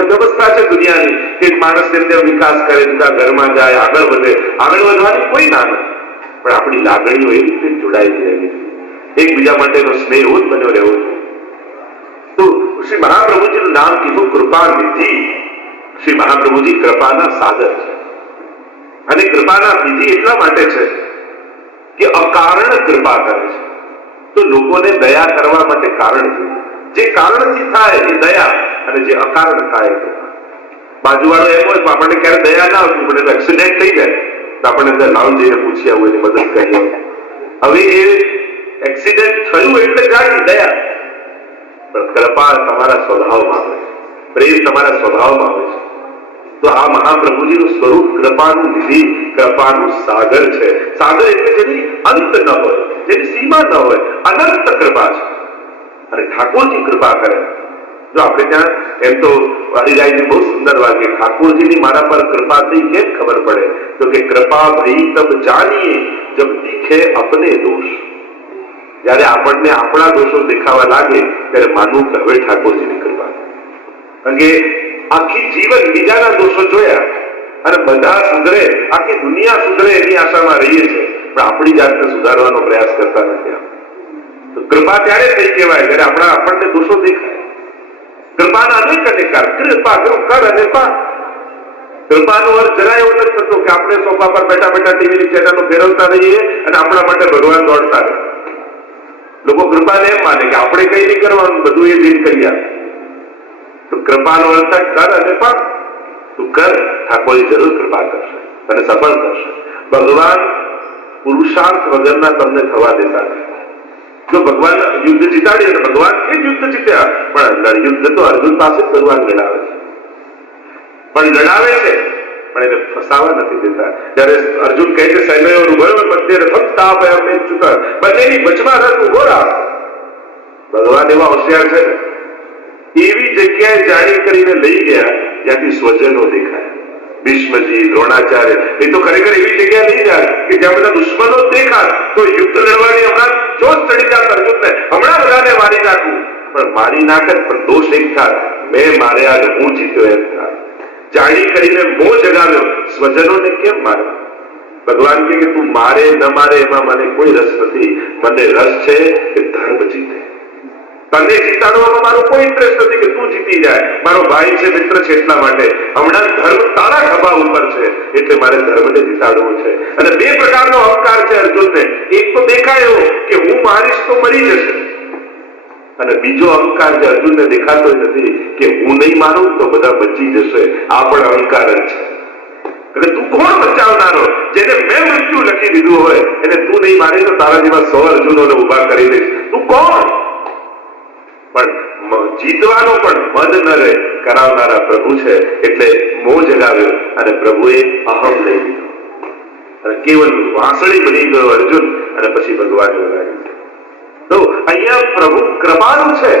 જે વ્યવસ્થા છે દુનિયાની કે માણસ તેમને વિકાસ કરે, જુદા ઘરમાં જાય, આગળ વધે, આગળ વધવાની કોઈ ના નથી, પણ આપણી લાગણીઓ એ રીતે જોડાયેલી રહેવી જોઈએ, એકબીજા માટેનો સ્નેહ એવો જ બન્યો રહેવો જોઈએ. તો શ્રી મહાપ્રભુજીનું નામ કીધું કૃપાનિધિ. શ્રી મહાપ્રભુજી કૃપાના સાગર છે, અને કૃપાના નિધિ એટલા માટે છે કે અકારણ કૃપા કરે છે. તો લોકોને દયા કરવા માટે કારણ જોઈએ. જે કારણથી થાય એ દયા, અને જે અકારણ થાય એ કૃપા. બાજુવાળો એમ હોય તો આપણને ક્યારે દયા ના આવતી, પણ એક્સિડન્ટ થઈ જાય તો આપણને લાવ જઈને પૂછી આવું, એની મદદ કરી. હવે એ એક્સિડન્ટ થયું એટલે જાગી દયા, પણ કૃપા તમારા સ્વભાવમાં આવે છે, પ્રેમ તમારા સ્વભાવમાં આવે છે. તો આ મહાપ્રભુજીનું સ્વરૂપ કૃપાનું નિધિ, કૃપાનું સાગર છે. સાગર એટલે જેની અંત ન હોય, જેની સીમા ન હોય, અનંત કૃપા છે. અને ઠાકોરજી કૃપા કરે. જો આપણે ત્યાં એમ તો હરિરાયજી બહુ સુંદર વાક્ય, ઠાકોરજીની મારા પર કૃપા થઈ કેમ ખબર પડે, તો કે કૃપા ભઈ તબ જાનીએ જબ દીખે અપને દોષ. જયારે આપણને આપણા દોષો દેખાવા લાગે ત્યારે માનવું કે હવે ઠાકોરજીની કૃપા. કારણ કે આખી જીવન બીજાના દોષો જોયા અને બધા સુધરે, આખી દુનિયા સુધરે એની આશામાં રહીએ છીએ, પણ આપણી જાતને સુધારવાનો પ્રયાસ કરતા નથી. તો કૃપા ત્યારે થઈ કહેવાય જ્યારે આપણને દોષો દેખાય. કૃપાના અનેક અનેકાર, કૃપા કર અને પા. કૃપાનો અર્થ જરા એવો નથી થતો કે આપણે સોફા પર બેઠા બેઠા ટીવીની ચેનલો ફેરવતા રહીએ અને આપણા માટે ભગવાન દોડતા રહે. લોકો કૃપાને એમ માને કે આપણે કઈ નહીં કરવાનું, બધું એ દિન કરી આપે. તો કૃપાનો અર્થ કર અને પા. તું કર, ઠાકોરજી જરૂર કૃપા કરશે અને સફળ કરશે. ભગવાન પુરુષાર્થ વગરના તમને થવા દેતા નથી. જો ભગવાન યુદ્ધ જીતાડી, ભગવાન એ યુદ્ધ જીત્યા, પણ યુદ્ધ તો અર્જુન પાસે ભગવાન લડાવે છે, પણ લડાવે છે પણ એને ફસાવા નથી દેતા. જયારે અર્જુન કહે છે સૈન્યો ઉભયો મધ્ય રથમ સ્થાપયામિ ચ્યુત, બંનેની વચમાં રથ ઉભો રાખ. ભગવાન એવા હોશિયાર છે ને, એવી જગ્યાએ જાણી કરીને લઈ ગયા જ્યાંથી સ્વજનો દેખાય. ભીષ્મજી, દ્રોણાચાર્ય, એ તો ખરેખર એવી જગ્યા લઈ જાય કે જ્યાં બધા દુશ્મનો દેખાય તો યુદ્ધ લડવાની હમણાં જોશ ચડી જાય અર્જુનને, હમણાં બધાને મારી નાખું. પણ મારી નાખે પણ દોષ એક થાય, મેં માર્યા અને હું જીત્યો એમ થાય. જાણી કરીને મોહ જગાવ્યો. સ્વજનોને કેમ મારવા? ભગવાન કે તું મારે ન મારે એમાં મને કોઈ રસ નથી, મને રસ છે કે ધર્મ જીતે. તને જીતાડવામાં મારો કોઈ ઇન્ટરેસ્ટ નથી કે તું જીતી જાય. મારો ભાઈ છે, મિત્ર છે, એટલા માટે હમણાં ધર્મ તારા ખભા ઉપર છે એટલે મારે ધર્મને જીતાડવો છે. અને બે પ્રકારનો અહંકાર છે અર્જુનને. એક તો દેખાય એવો કે હું મારીશ તો મરી જશે, અને બીજો અહંકાર જે અર્જુનને દેખાતો નથી કે હું નહીં મારું તો બધા બચી જશે. આ પણ અહંકાર જ છે. એટલે તું કોણ બચાવનારો? જેને મેં મૃત્યુ લખી દીધું હોય એને તું નહીં મારી તો તારા જેવા 100 અર્જુનોને ઉભા કરી દઈશ. તું કોણ? પણ જીતવાનો પણ મન ન રહે કરાવનારા પ્રભુ છે એટલે મોહ જગાવ્યો અને પ્રભુએ અહમ લઈ લીધો અને કેવલ વાંસળી બની ગયો અર્જુન, અને પછી ભગવાન બોલાવ્યું. તો અહીંયા પ્રભુ કૃપાળુ છે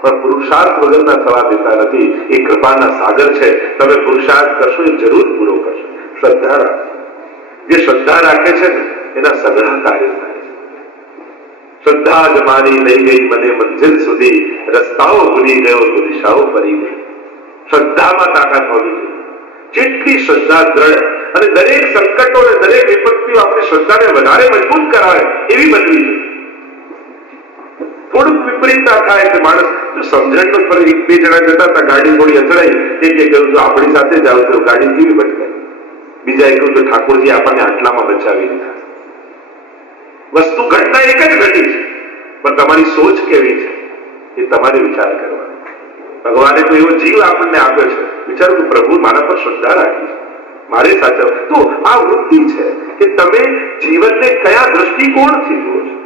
પણ પુરુષાર્થ વગરના થવા દેતા નથી. એ કૃપાના સાગર છે. તમે પુરુષાર્થ કરશો એ જરૂર પૂરો કરશો. શ્રદ્ધા રાખો. જે શ્રદ્ધા રાખે છે ને એના સઘળા કાર્ય થાય. શ્રદ્ધા જ મારી લઈ ગઈ મને મંજિલ સુધી, રસ્તાઓ ભૂલી ગયો તો દિશાઓ ફરી ગઈ. શ્રદ્ધામાં તાકાત હોવી જોઈએ. જેટલી શ્રદ્ધા દ્રઢ, અને દરેક સંકટો અને દરેક વિપત્તિઓ આપણી શ્રદ્ધાને વધારે મજબૂત કરાવે એવી બનવી જોઈએ. થોડુંક વિપરીતતા થાય કે માણસ જો સમજણનો પર એક બે જણા જતા હતા, ગાડી થોડી અથડાઈ, એક કહ્યું જો આપણી સાથે જ આવ તો ગાડી કેવી ભટકાય. બીજા કહ્યું તો ઠાકોરજી આપણને આટલામાં બચાવી દીધા. વસ્તુ ઘટના એક જ ઘટી છે, પણ તમારી સોચ કેવી છે એ તમારે વિચાર કરવાનો. ભગવાને તો એવો જીવ આપણને આપ્યો છે, વિચાર કે પ્રભુ મારા પર શ્રદ્ધા રાખી છે, મારે સાચવ. તો આ વૃત્તિ છે કે તમે જીવનને કયા દ્રષ્ટિકોણથી જુઓ છો.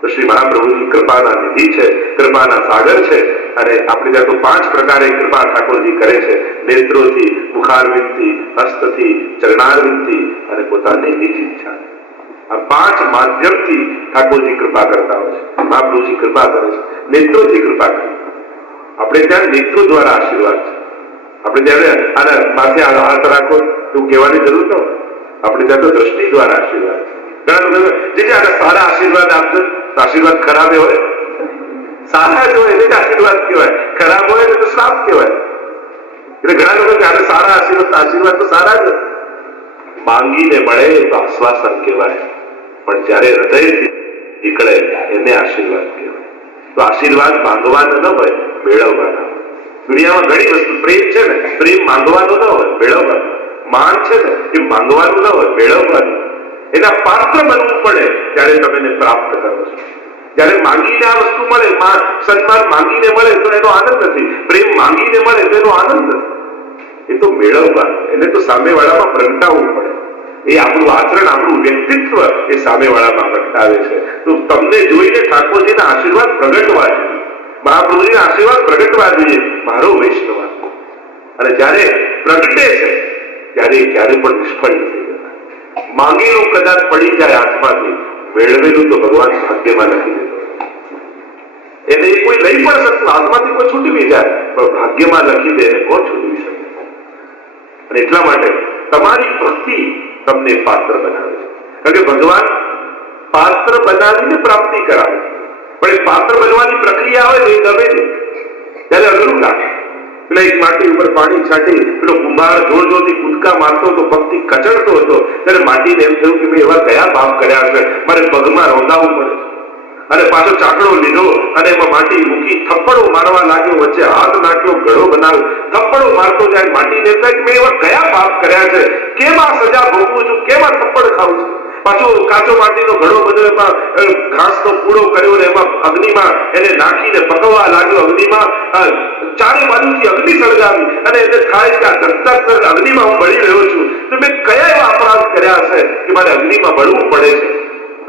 તો શ્રી મહાપ્રભુજી કૃપાના નિધિ છે, કૃપાના સાગર છે. અને આપણે ત્યાં તો 5 પ્રકારે કૃપા ઠાકોરજી કરે છે: નેત્રોથી, મુખારવિંદથી, હસ્તથી, ચરણારવિંદથી અને પોતાની નિજ ઈચ્છા. આ 5 માધ્યમથી ઠાકોરજી કૃપા કરતા હોય છે. મહાપ્રભુજી કૃપા કરે છે, નેત્રોથી કૃપા કરે. આપણે ત્યાં નેત્રો દ્વારા આશીર્વાદ છે. આપણે ત્યારે આના માથે હાથ રાખો એવું કહેવાની જરૂર ન હોય. આપણે ત્યાં તો દ્રષ્ટિ દ્વારા આશીર્વાદ છે. ઘણા લોકો જે આના સારા આશીર્વાદ આપશે, આશીર્વાદ ખરાબ હોય, સારા જ હોય એટલે આશીર્વાદ કહેવાય, ખરાબ હોય તો શ્રાપ કહેવાય. એટલે ઘણા લોકો ત્યારે સારા આશીર્વાદ તો સારા જ માંગીને મળે તો આશ્વાસન કહેવાય, પણ જયારે હૃદયથી નીકળે એને આશીર્વાદ કહેવાય. તો આશીર્વાદ માંગવાનો ન હોય, મેળવવાનો. દુનિયામાં ઘણી વસ્તુ, પ્રેમ છે ને, પ્રેમ માંગવાનો ન હોય, મેળવવાનો. માન છે ને, એ માંગવાનું ન હોય, મેળવવાનું. એના પાત્ર બનવું પડે ત્યારે તમે એને પ્રાપ્ત કરો છો. જયારે માંગીને આ વસ્તુ મળે, સન્માન માંગીને મળે તો એનો આનંદ નથી, પ્રેમ માંગીને મળે તો એનો આનંદ નથી. એ તો મેળવવાનું, એને તો સામેવાળામાં પ્રગટાવવું પડે. એ આપણું આચરણ, આપણું વ્યક્તિત્વ એ સામેવાળામાં પ્રગટાવે છે. તો તમને જોઈને ઠાકોરજીના આશીર્વાદ પ્રગટવા જોઈએ, મહાપ્રભુજીના આશીર્વાદ પ્રગટવા જોઈએ. મારો વૈષ્ણવ અને જયારે પ્રગટે છે ત્યારે ક્યારે પણ નિષ્ફળ નથી જતા. માંગેલું કદાચ પડી જાય હાથમાંથી, મેળવેલું તો ભગવાન ભાગ્યમાં લખી દેતો. એને કોઈ લઈ પણ શકતું, હાથમાંથી કોઈ છૂટવી જાય, પણ ભાગ્યમાં લખી દે એને કોણ છૂટવી શકે? અને એટલા માટે તમારી ભક્તિ તમને પાત્ર બનાવે છે. કારણ કે ભગવાન પાત્ર બનાવીને પ્રાપ્તિ કરાવે, પણ એ પાત્ર બનવાની પ્રક્રિયા હોય ને એ ગમે નહીં. ત્યારે અઘરું લાગે. પેલા એક માટી ઉપર પાણી છાંટી પેલો કુંભાર જોર જોરથી કૂદકા મારતો હતો, ભક્તિ કચડતો હતો, ત્યારે માટીને એમ થયું કે મેં એવા કયા પાપ કર્યા છે, મારે પગમાં રોંધાવવું પડે. અને પાછો ચાકડો લીધો અને એમાં માટી મૂકી થપ્પડો મારવા લાગ્યો, વચ્ચે હાથ નાખ્યો, ગળો બનાવ્યો, થપ્પડો મારતો જાય. માટીને એમ થાય કે મેં એવા કયા પાપ કર્યા છે, કેમ આ સજા ભોગવું છું, કેમ આ થપ્પડ ખાવું છું. પાછો કાચો માટીનો ઘડો બધો એમાં ઘાસનો પૂળો કર્યો ને એમાં અગ્નિમાં એને નાખીને પકવવા લાગ્યો. અગ્નિમાં ચારે બાજુથી અગ્નિ સળગાવી અને એને થાય કે આ ધરતા અગ્નિમાં હું બળી રહ્યો છું, તો મેં કયા એવા અપરાધ કર્યા છે કે મારે અગ્નિમાં બળવું પડે છે.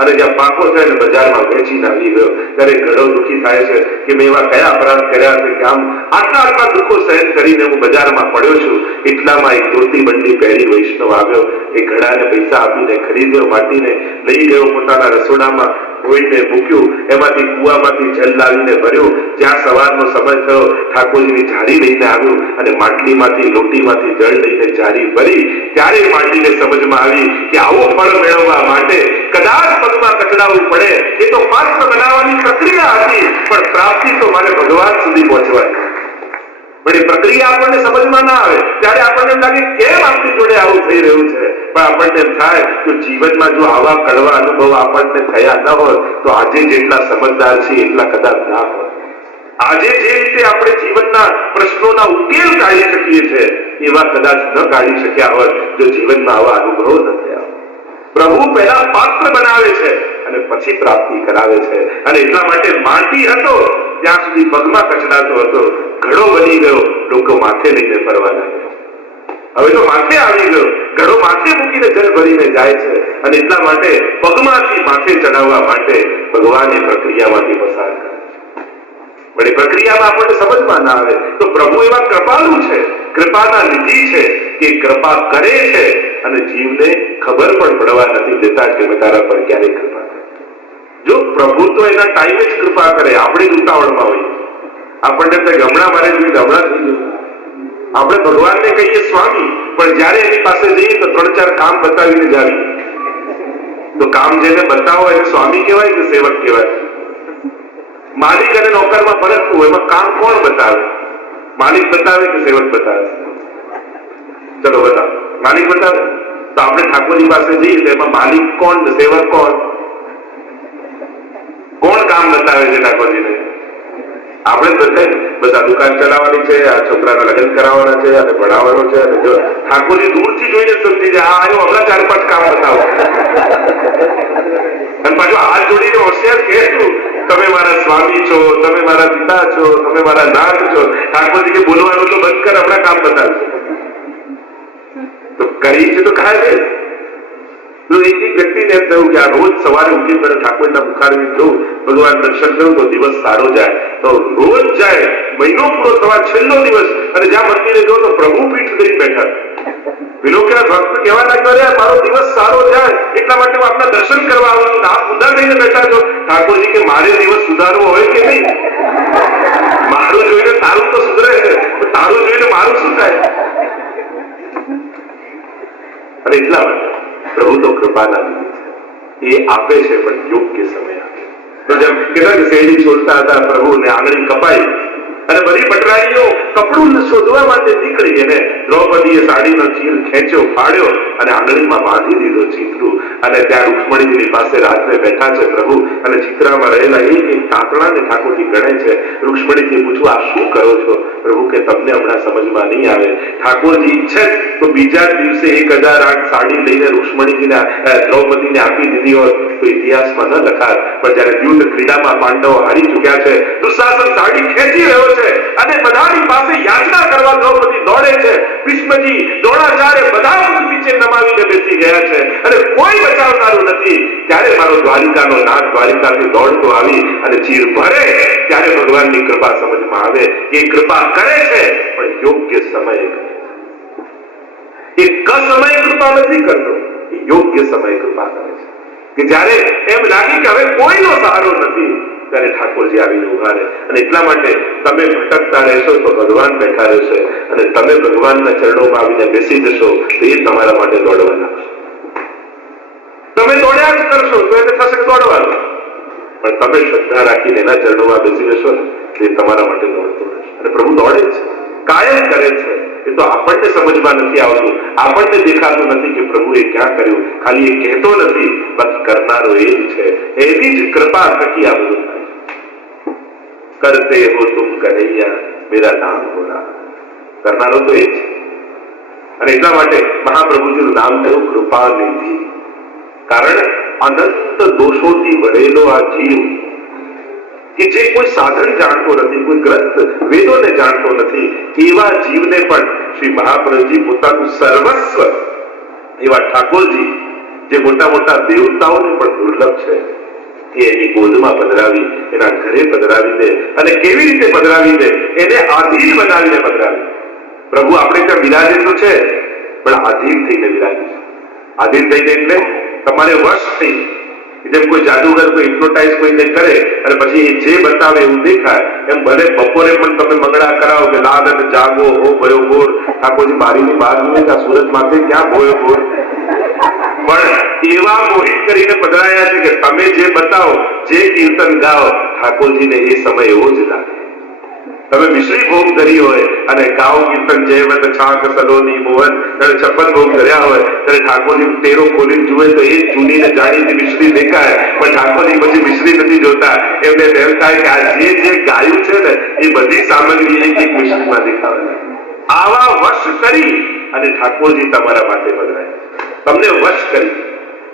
અને જ્યાં પાકો છે ને બજારમાં વેચીને આવી ગયો ત્યારે ઘણો દુઃખી થાય છે કે મેં એવા કયા અપરાધ કર્યા છે કે આમ આટલા દુઃખો સહન કરીને હું બજારમાં પડ્યો છું. એટલામાં એક ધોતી બંડી પહેરી વૈષ્ણવ આવ્યો, એ ઘડાને પૈસા આપીને ખરીદ્યો, માટીને લઈ ગયો, પોતાના રસોડામાં કોઈને મૂક્યું, એમાંથી કુવામાંથી જલ લાવીને ભર્યું. જ્યાં સવારનો સમય થયો ઠાકોરજીની જારી લઈને આવ્યો અને માટલીમાંથી લોટીમાંથી જળ લઈને જારી ભરી. ત્યારે માટીને સમજમાં આવી કે આવું ફળ મેળવવા માટે કદાચ પગમાં કચડાવવું પડે. એ તો પાત્ર બનાવવાની પ્રક્રિયા હતી, પણ પ્રાપ્તિ તો મારે ભગવાન સુધી પહોંચવાની. પણ એ પ્રક્રિયા આપણને સમજમાં ના આવે ત્યારે આપણને લાગે કેમ આપણી જોડે આવું થઈ રહ્યું છે. પણ આપણને એમ થાય કે જીવનમાં જો આવા કડવા અનુભવ આપણને થયા ન હોય તો આજે જેટલા સમજદાર છીએ એટલા કદાચ ના હોય. આજે જે રીતે આપણે જીવનના પ્રશ્નોના ઉકેલ કાઢી શકીએ છીએ એવા કદાચ ન કાઢી શક્યા હોય જો જીવનમાં આવા અનુભવો ન થયા. પ્રભુ પહેલા પાત્ર બનાવે છે અને પછી પ્રાપ્તિ કરાવે છે. અને એટલા માટે માટી હતો ત્યાં સુધી પગમાં કચડાતો હતો, ઘડો બની ગયો, લોકો માથે લઈને ફરવા લાગ્યા. હવે તો માથે આવી ગયો, ઘડો માથે મૂકીને જલ ભરીને જાય છે. અને એટલા માટે પગમાંથી માથે ચડાવવા માટે ભગવાન એ પ્રક્રિયામાંથી પસાર કરે. પણ એ પ્રક્રિયામાં આપણને સમજમાં ના આવે તો પ્રભુ એવા કૃપાળુ છે, કૃપાના નિધિ છે કે કૃપા કરે છે અને જીવને ખબર પણ પડવા નથી દેતા કે મેં તારા પર ક્યારે કૃપા કરે. જો પ્રભુ તો એના ટાઈમે જ કૃપા કરે, આપણે જ ઉતાવળમાં હોઈએ. આપણને હમણાં મારે જોઈએ હમણાં થઈ ગયું. આપણે ભગવાનને કહીએ સ્વામી, પણ જયારે એની પાસે જઈએ તો 3-4 કામ બતાવીને જ આવીએ. તો કામ જેને બતાવો એને સ્વામી કહેવાય કે સેવક કહેવાય? માલિક અને નોકરમાં ફરક હોય, એમાં કામ કોણ બતાવે? માલિક બતાવે કે સેવક બતાવે? ચલો બતાવો, માલિક બતાવે. તો આપણે ઠાકોરજી પાસે જઈએ તો એમાં માલિક કોણ, સેવક કોણ? કોણ કામ બતાવે છે ઠાકોરજીને? આપણે બતાવીએ બસ આ દુકાન ચલાવવાની છે, આ છોકરાના લગ્ન કરાવવાના છે અને ભણાવવાનો છે. અને જો ઠાકોરજી દૂરથી જોઈને સમજી જાય આ આવ્યો, હમણાં 4-5 કામ બતાવો. અને પાછું હાથ જોડીને હોશિયાર કે તમે મારા સ્વામી છો, તમે મારા પિતા છો, તમે મારા નાથ છો. ઠાકોરજી કે બોલવાનું તો બંધ કર, હમણાં કામ બતાવશે. તો કરી છે તો કાંઈ તો એક વ્યક્તિને એમ થયું કે આ રોજ સવારે ઉઠી પડે ઠાકોરના મુખારવી જોઉં, ભગવાન દર્શન કરું તો દિવસ સારો જાય. તો રોજ જાય, મહિનો પૂરો થવા છેલ્લો દિવસ, અને જ્યાં મંદિરે ગયો તો પ્રભુ પીઠ લઈ બેઠા. પેલો કે ભક્ત કહેવા લાગ્યો મારો દિવસ સારો જાય એટલા માટે હું આપના દર્શન કરવા આવું છું, આપ ઉદાર લઈને બેઠા છો. ઠાકોરજી કે મારે દિવસ સુધારવો હોય કે નહીં? મારું જોઈને તારું તો સુધરે છે, તારું જોઈને મારું શું થાય? અને એટલા માટે પ્રભુ તો કૃપાના લીધે છે, એ આપે છે પણ યોગ્ય સમય આપે. તો જેમ કેટલાક શેરડી છોડતા હતા પ્રભુ ને આંગળી કપાઈ અને બધી ભટરાઈઓ કપડું શોધવા માટે નીકળી. એને દ્રૌપદીએ સાડીનો ચીર ખેંચ્યો, ફાડ્યો અને આંગળીમાં બાંધી દીધો ચિત્રું. અને ત્યાં રૂક્ષ્મણીજીની પાસે રાત્રે બેઠા છે પ્રભુ, અને ચિત્રામાં રહેલા એક તાંતણાને ઠાકોરજી ગણે છે. રૂક્ષ્મણીજી પૂછું, આ શું કરો છો? પ્રભુ કે તમને હમણાં સમજમાં નહીં આવે. ઠાકોરજી ઈચ્છે તો બીજા દિવસે 1008 સાડી લઈને રૂક્ષ્મણીજીને દ્રૌપદીને આપી દીધી હોત તો ઇતિહાસમાં ન લખાત. પણ જયારે યુદ્ધ ક્રીડામાં પાંડવો હારી ચુક્યા છે, દુશાસન સાડી ખેંચી રહ્યો છે અને બધાની પાસે યાચના કરવા દ્રૌપદી દોડે છે. ભીષ્મજી, દ્રોણાચાર્ય બધા નીચે નમાવીને બેસી ગયા છે અને કોઈ બચાવનારું નથી. ત્યારે મારો દ્વારિકાનો નાથ દ્વારિકાથી દોડતો આવી અને ચીર ભરે, ત્યારે ભગવાનની કૃપા સમજમાં આવે. એ કૃપા કરે છે પણ યોગ્ય સમયે કરે. એ કસમયે કૃપા નથી કરતો, એ યોગ્ય સમયે કૃપા કરે છે. કે જ્યારે એમ લાગે કે હવે કોઈનો સહારો નથી, ત્યારે ઠાકોરજી આવીને ઉભા રહે. અને એટલા માટે તમે ભટકતા રહેશો તો ભગવાન બેઠા રહેશે, અને તમે ભગવાનના ચરણોમાં આવીને બેસી જશો તો એ તમારા માટે દોડવા લાગશે. તમે દોડ્યા જ કરશો તો એને થશે કે દોડવાનું, પણ તમે શ્રદ્ધા રાખીને એના ચરણોમાં બેસી જશો ને તો એ તમારા માટે દોડતો રહેશે. અને પ્રભુ દોડે છે, કાયમ કરે છે. એ તો આપણને સમજમાં નથી આવતું, આપણને દેખાતું નથી કે પ્રભુએ ક્યાં કર્યું. ખાલી એ કહેતો નથી, બાકી કરનારો એ જ છે. એની જ કૃપા થકી આ બધું થાય છે. કરતે હો તુમ કનૈયા મેરા નામ હોના. કરનારો તો એ જ છે. અને એટલા માટે મહાપ્રભુજીનું નામ થયું કૃપાનિધિ. કારણ અનંત દોષોથી ભરેલો આ જીવ કે જે કોઈ સાધન જાણતો નથી, કોઈ ગ્રંથ વેદોને જાણતો નથી, એવા જીવને પણ શ્રી મહાપ્રભુજી પોતાનું સર્વસ્વ એવા ઠાકોરજી જે મોટા મોટા દેવતાઓને પણ દુર્લભ છે એ એની ગોદમાં પધરાવી, એના ઘરે પધરાવી દે. અને કેવી રીતે પધરાવી દે? એને આધીન બનાવીને પધરાવી. પ્રભુ આપણે ત્યાં બિરાજે તો છે, પણ આધીન થઈને બિરાજે છે. આધીન થઈને એટલે તમારે વશ થઈ, જેમ કોઈ જાદુગર કોઈ હિપ્નોટાઇઝ કોઈને કરે અને પછી એ જે બતાવે એવું દેખાય, એમ ભલે બપોરે પણ તમે મંગળા કરાવો કે લાદ અને જાગો હો ભયો ગોર. ઠાકોરજી બારીની બહાર જુએ કે સુરત માથે ક્યાં ભયો ગોર. પણ એવા મોહિત કરીને પધરાયા છે કે તમે જે બતાવો, જે કીર્તન ગાઓ, ઠાકોરજીને એ સમય એવો જ લાગે. તમે મિશ્રી ભોગ ધરી હોય અને ગાઓ કીર્તન જયવત છાક સલોની મોહન, ત્યારે 56 ભોગ ધર્યા હોય ત્યારે ઠાકોરજી તેરો ખોલીને જુએ તો એ જૂની ને જાણીતી મિશ્રી દેખાય, પણ ઠાકોરજી પછી મિશ્રી નથી જોતા. એમને એમ થાય કે આ જે ગાયું છે ને એ બધી સામગ્રી એક મિશ્રીમાં દેખાવે. આવા વશ કરી અને ઠાકોરજી તમારા માટે પધરાય, તમને વશ કરી.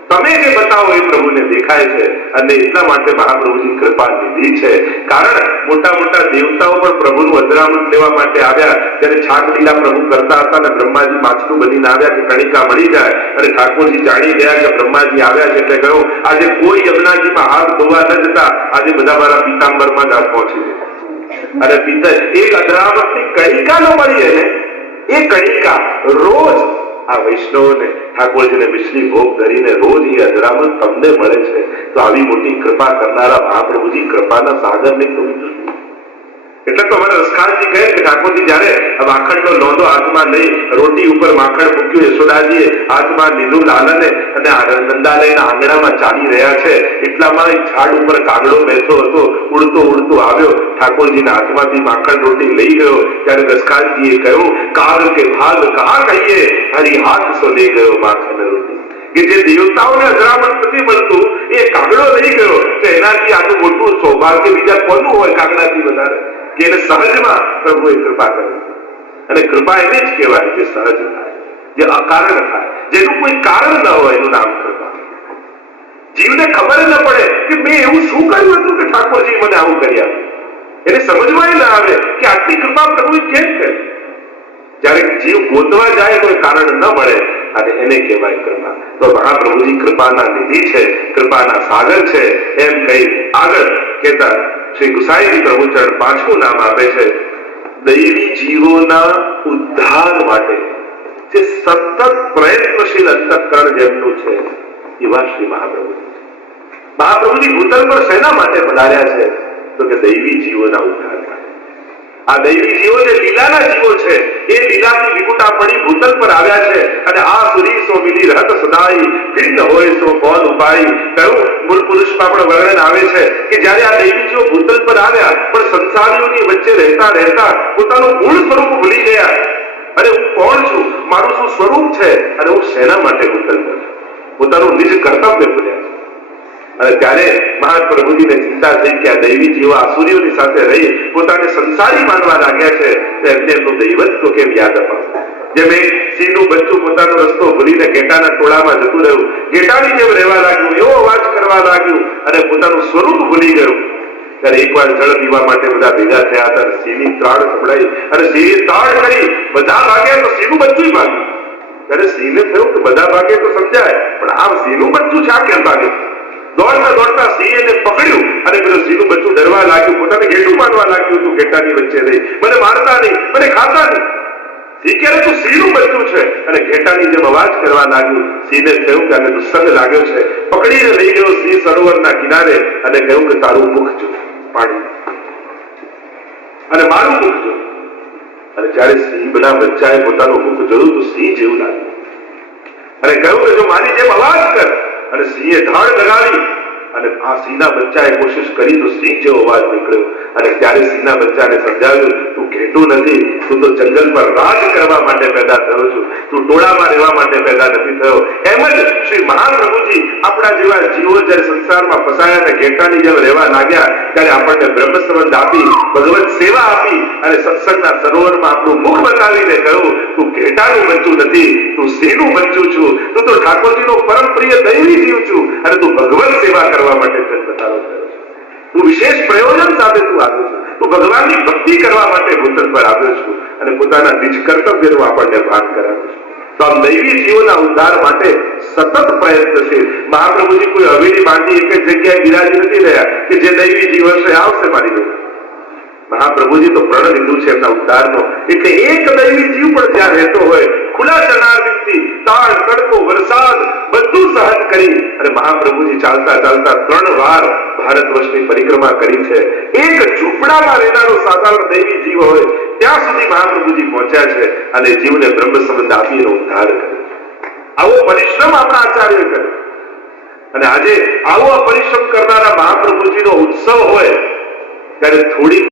તમે જે બતાવો એ પ્રભુને દેખાય છે. અને એટલા માટે મહાપ્રભુજી કૃપા નિધિ છે. કારણ મોટા મોટા દેવતાઓ પણ પ્રભુનું અધરામૃત લેવા માટે આવ્યા. ત્યારે છાક લીલા પ્રભુ કરતા હતા અને બ્રહ્માજી માછલું બનીને આવ્યા કે કણિકા મળી જાય, અને ઠાકોરજી જાણી ગયા કે બ્રહ્માજી આવ્યા છે. એટલે કહ્યું, આજે કોઈ યમુનાજીમાં હાથ ધોવા ન જતા, આજે બધા મારા પીતાંબરમાં જ હાથ પહોંચી જાય. અને પિત્તર એક અધરામૃતની કણિકા ન મળી, એને એ કણિકા રોજ આ વૈષ્ણવોને ઠાકોરજીને મિશ્રી ભોગ ધરીને રોજ એ અધરામૃત તમને મળે છે. તો આવી મોટી કૃપા કરનારા મહાપ્રભુજી કૃપાના સાગર નહીં તો એટલે તો અમારા રસખાનજી કહે કે ઠાકોરજી જયારે માખણનો લોંદો હાથમાં લઈ રોટી ઉપર માખણ મૂક્યું, યશોદાજીએ હાથમાં લીધું લાલને અને નંદાલયના આંગણામાં ચાલી રહ્યા છે, એટલામાં ઝાડ ઉપર કાગડો બેઠો હતો, ઉડતો ઉડતો આવ્યો, ઠાકોરજીના હાથમાંથી માખણ રોટી લઈ ગયો. ત્યારે રસખાનજીએ કહ્યું, કાગ કે ભાગ કહા કહીએ, હરી હાથ સો લઈ ગયો માખણ રોટી. કે જે દેવતાઓને અધરામૃત નથી મળતું એ કાગડો લઈ ગયો, તો એનાથી આટલું મોટું સૌભાગ્ય બીજા કોનું હોય કાગડાથી વધારે? કે એને સહજમાં પ્રભુએ કૃપા કરી. અને કૃપા એને જ કહેવાય જે સહજ થાય, જે અકારણ થાય, જેનું કોઈ કારણ ન હોય, એનું નામ કૃપા. જીવને ખબર ન પડે કે મેં એવું શું કર્યું હતું કે ઠાકોરજી મને આવું કરી આપ્યું. એને સમજવાય ના આવે કે આટલી કૃપા પ્રભુએ કેમ કરી. જયારે જીવ ગોતવા જાય કોઈ કારણ ન મળે, અને એને કહેવાય કૃપા. તો મહાપ્રભુજી કૃપાના નિધિ છે, કૃપાના સાગર છે. એમ કહી આગળ કહેતા શ્રી ગુસાઈજી પ્રભુચરણ 5મું નામ આપે છે, દૈવી જીવોના ઉદ્ધાર માટે જે સતત પ્રયત્નશીલ અંતઃકરણ જેમનું છે એવા શ્રી મહાપ્રભુજી. મહાપ્રભુજી ભૂતલ પર શેના માટે પધાર્યા છે? તો કે દૈવી જીવોના ઉદ્ધાર માટે. આ દૈવી જીવો જે લીલાના જીવો છે, એ લીલાથી વિકુટા પડી ભૂતલ પર આવ્યા છે. અને આ સુરી સો મિલી રહત સદાઈ, ભિન્ન હોય સો કોણ ઉપાય. કહ્યું મૂળ પુરુષમાં પણ વર્ણન આવે છે કે જયારે આ દૈવી જીવો ભૂતલ પર આવ્યા, પણ સંસારીઓની વચ્ચે રહેતા રહેતા પોતાનું મૂળ સ્વરૂપ ભૂલી ગયા અને હું કોણ છું, મારું શું સ્વરૂપ છે અને હું શેના માટે ઉતરતો છું, પોતાનું નિજ કર્તવ્ય ભૂલ્યા છે. અને ત્યારે મહાપ્રભુજીને ચિંતા થઈ કે આ દૈવી જીવો આસુરીઓની સાથે રહી પોતાને સંસારી માનવા લાગ્યા છે, એમને એમનું દૈવત્વ કેમ યાદ અપાવે. જેમ એક સિંહનું બચ્ચું પોતાનો રસ્તો ભૂલીને ઘેટાના ટોળામાં જતું રહ્યું, ઘેટાની જેમ રહેવા લાગ્યું, એવો અવાજ કરવા લાગ્યું અને પોતાનું સ્વરૂપ ભૂલી ગયું. ત્યારે એકવાર જળ પીવા માટે બધા ભેગા થયા હતા. સિંહની ત્રાળ સંભળાઈ અને સિંહે ત્રાળ કરી, બધા ભાગ્યા તો સિંહનું બચ્ચું ભાગ્યું. ત્યારે સિંહને થયું કે બધા ભાગે તો સમજાય, પણ આ સિંહનું બચ્ચું છે, આ કેમ ભાગે? દોડતા દોડતા સિંહ એને પકડ્યું અને પેલું સિંહનું બચ્ચું ડરવા લાગ્યું, પોતાને ઘેટું માનવા લાગ્યું હતું, ઘેટાની વચ્ચે રહી મને મારતા નહીં, મને ખાતા નહીં. સિંહ કહે તું સિંહનું બચ્ચું છે અને ઘેટાની જેમ અવાજ કરવા લાગ્યું. સિંહને થયું કે આને દુસ્સંગ લાગ્યો છે, પકડીને લઈ ગયો સિંહ સરોવરના કિનારે અને કહ્યું કે તારું મુખ જો પાણી અને મારું મુખ જો. અને જ્યારે સિંહ બધા બચ્ચાએ પોતાનું મુખ જોયું તો સિંહ જેવું લાગ્યું અને કહ્યું કે જો મારી જેમ અવાજ કર. અને સિંહે ધાડ લગાવી અને આ સિંહના બચ્ચાએ કોશિશ કરી તો સિંહ જેવો અવાજ નીકળ્યો. અને ત્યારે સિંહના બચ્ચાને સમજાવ્યું તું ઘેટું નથી, તું તો જંગલ પર રાજ કરવા માટે પેદા થયો છું, તું ટોળામાં રહેવા માટે પેદા નથી થયો. એમ જ શ્રી મહાપ્રભુજી આપણા જેવા જીવો જ્યારે સંસારમાં ફસાયા અને ઘેટાની જેમ રહેવા લાગ્યા ત્યારે આપણને બ્રહ્મ સંબંધ આપી, ભગવત સેવા આપી અને સત્સંગના સરોવરમાં આપણું મુખ બતાવીને કહ્યું તું ઘેટાનું બચ્ચું નથી, તું સિંહનું બચ્ચું છું, તું તો ઠાકોરજીનો પરમ પ્રિય દૈવી જીવ છું અને તું ભગવત સેવા કરવા માટે જન્મતારો થયો છે. તું વિશેષ પ્રયોજન સાથે તું આવ્યો છું, તું ભગવાનની ભક્તિ કરવા માટે ભૂતલ પર આવ્યો છું અને પોતાના નિજ કર્તવ્યનું આપણને ભાન કરાવ્યું છે. તો આમ દૈવી જીવોના ઉદ્ધાર માટે સતત પ્રયત્નશીલ મહાપ્રભુજી કોઈ હવેલી બાંધી એક જ જગ્યાએ બિરાજી નથી રહ્યા કે જે દૈવી જીવ હશે આવશે મારી જોડે. મહાપ્રભુજી તો પ્રણ લીધું છે એમના ઉદ્ધારનો. એટલે એક દૈવી જીવ પણ જ્યાં રહેતો હોય ખુલ્લા ચરણારવિંદથી તાળ તડકો વરસાદ બધું સહન કરી અને મહાપ્રભુજી ચાલતા ચાલતા 3 વાર ભારત વર્ષની પરિક્રમા કરી છે. એક ઝૂંપડામાં રહેનારો સાધારણ દૈવી જીવ હોય ત્યાં સુધી મહાપ્રભુજી પહોંચ્યા છે અને જીવને બ્રહ્મ સંબંધ આપી એનો ઉદ્ધાર કર્યો. આવો પરિશ્રમ આપણા આચાર્ય કર્યો અને આજે આવો પરિશ્રમ કરનારા મહાપ્રભુજીનો ઉત્સવ હોય ત્યારે થોડી